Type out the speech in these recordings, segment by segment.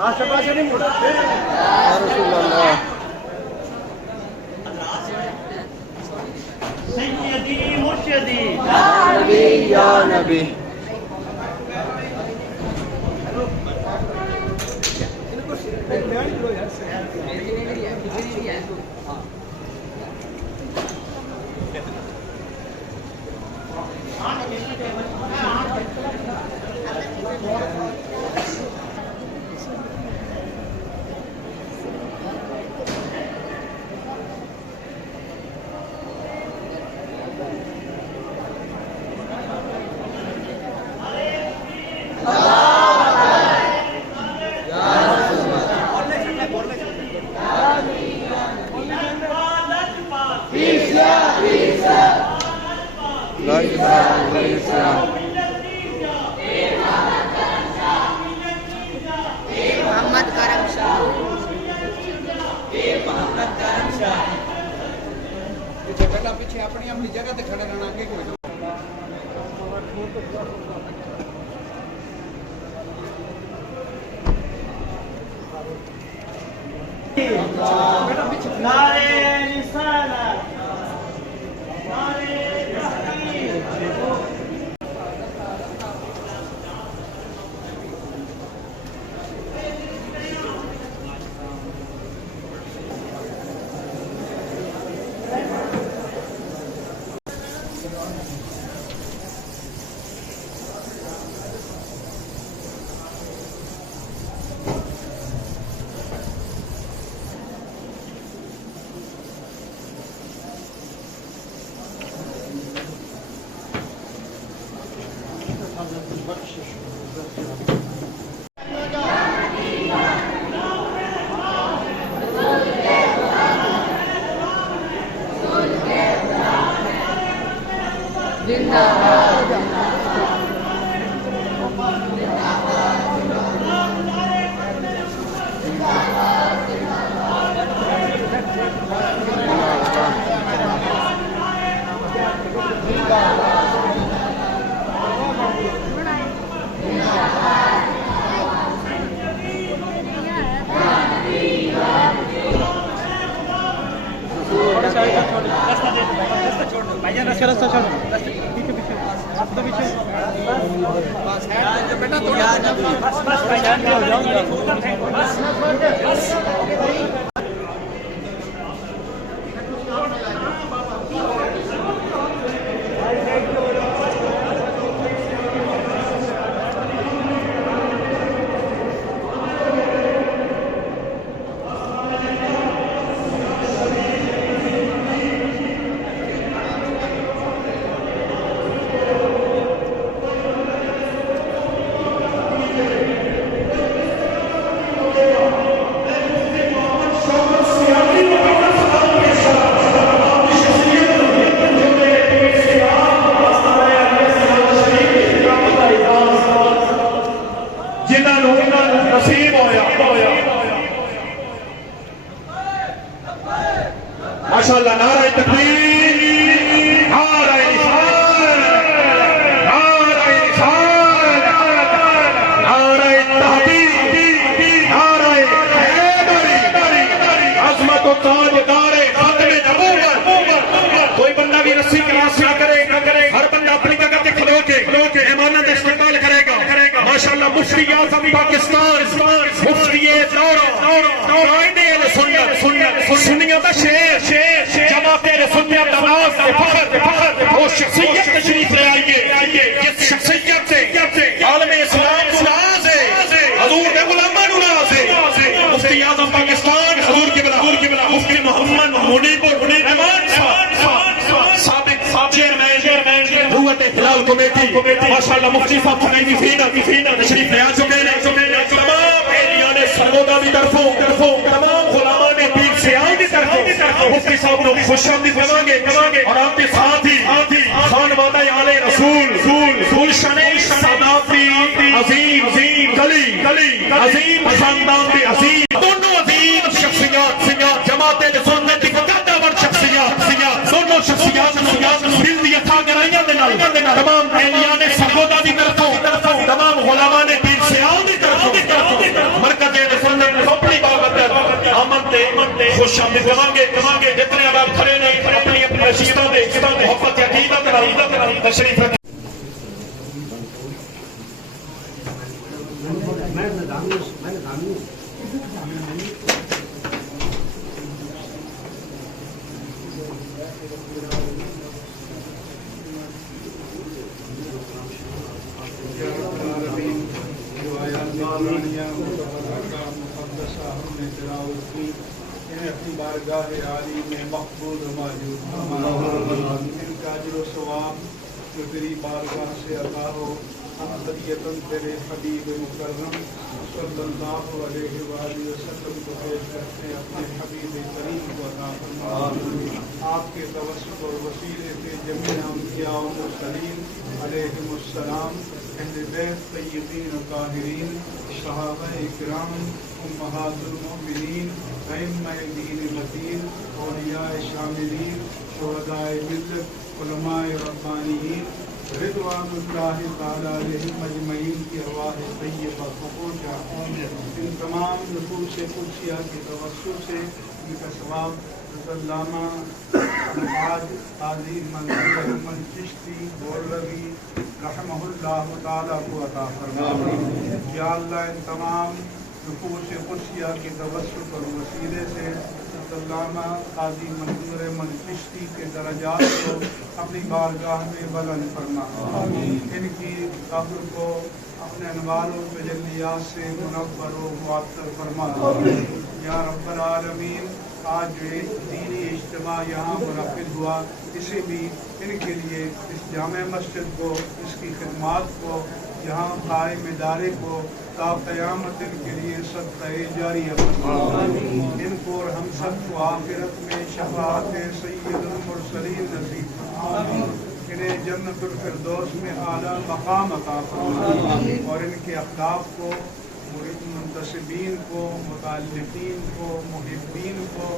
आशे-पाशे नहीं मुड़ा या रसूल अल्लाह सैयदी मुर्शिदी या नबी मोहम्मद करम शाह बेटा पीछे अपनी अपनी जगह ते खड़े रहना आगे कोई नारे रिसालत नारे रास्ता छोड़ पीछे पीछे रास्ता पीछे बस है जो बेटा थोड़ा बस भाईजान नसीब होया माशाअल्लाह नारा तकबीर नारा रिसालत नारा रिसालत नारा तहकीक नारा हैदरी अज़मत व ताजदार खातमे नबूवत कोई बंदा भी रस्सी क्रॉस ना करे हर बंदा अपनी जगह पे खलो के ईमान का इस्तेमाल करेगा माशाअल्लाह मुफ्ती आज़म पाकिस्तान मुफ्ती सुन्नियों का शेर जमाते सुन्नियों का नाज फख्र वो शख्सियत तशरीफ ले आइए जिस शख्सियत से आलम इस्लाम नाज है हुजूर के गुलामां नाज है मुफ्ती आज़म पाकिस्तान हुजूर की बला मुफ्ती मोहम्मद मुनीर रहमान साहब साबिक चेयरमैन हुकूमत हिलाल कमेटी माशाअल्लाह मुफ्ती साहब सुनाई फीना तशरीफ ले आ चुके हैं तमाम एलिया ने सरगोदा की तरफों तमाम गुलामां ने पीर सियाल की तरफों मुफ्ती साहब को खुशामदीद करेंगे और आपके साथ ही खानवादा आले रसूल गुलशन सादाती अजीम गली अजीम खानदान के अजीम दोनों अजीम शख्सियत जमाते सुन्नत की कद्दावर शख्सियत दोनों शख्सियत दिल दी अथा गराइयां दे नाल तमाम एलिया ने सरगोदा की तरफों तमाम गुलामां ने पीर सियाल की तरफों मरकज़ शामिल करेंगे जितने अब आप खड़े ने अपनी अपनी नशीतों के मोहब्बत अकीदत तशरीफ रखें। अपनी बारगाह आली में मकबूल मौजूद इनका अजर सवाब जो तेरी बारगाह से अता हो हम हदीयतन तेरे हबीब मुकर्रम सल्लल्लाहु अलैहि वसल्लम को पेश करते हैं अपने हबीब करीम को अता फरमा। आपके तवस्सुल और वसीले से जमीन अंबिया व मुरसलीन अलैहिमुस्सलाम अहले बैत तय्यबीन व ताहिरीन सहाबाए किराम उम्महातुल मोमिनीन अइम्माए दीन मतीन औलियाए शामिलीन शुहदाए मिल्लत उलमाए रब्बानीन रिज़वानुल्लाहि तआला अलैहिम अजमईन की अरवाह तय्यबा को पहुंचा। इन तमाम नफूस कुदसिया के तवस्सुल से इनका सवाब अल्लामा काजी मंसूर चिश्ती मौलवी रहमहुल्लाह तआला को अता फरमा। या अल्लाह इन तमाम नफूस कुदसिया के तवस्सुल और वसीले से अल्लामा काजी मंसूर चिश्ती के दरजात को अपनी बारगाह में बुलंद फरमा। इनकी कब्र को अपने अनवारों तजल्लियात से मुनव्वर व मुअत्तर फरमा। या रब्बल आलमीन आज जो दीनी इज्तिमा यहाँ मुनक़िद हुआ इसे भी इनके लिए इस जामे मस्जिद को इसकी खिदमात को यहाँ कायम इदारे को ता क़यामत इनके लिए सदक़े जारिया फरमा। इनको और हम सब को आखिरत में शफ़ाअत सय्यदुल मुरसलीन नसीब फरमा। इन्हें जन्नतुल फिरदौस में आला मकाम अता फरमा और इनके अख़लाक़ को मुंतसिबीन को मुताल्लिक़ीन को मुहिब्बीन को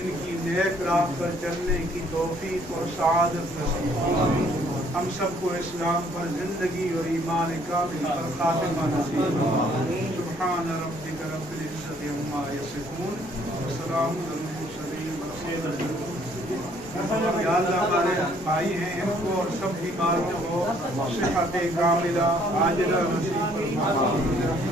इनकी नेक राह पर चलने की तौफ़ीक़ और सआदत नसीब फरमा। हम सबको इस्लाम पर ज़िंदगी और ईमान कामिल पर ख़ातिमा नसीब फरमा। सुब्हान रब्बिका रब्बिल इज़्ज़ति अम्मा यसिफ़ून व सलामुन अलल मुरसलीन वल्हम्दुलिल्लाहि रब्बिल आलमीन। या अल्लाह हमारे भाई हैं इनको और सब बीमारियों को सेहत कामिला आजिला नसीब फरमा।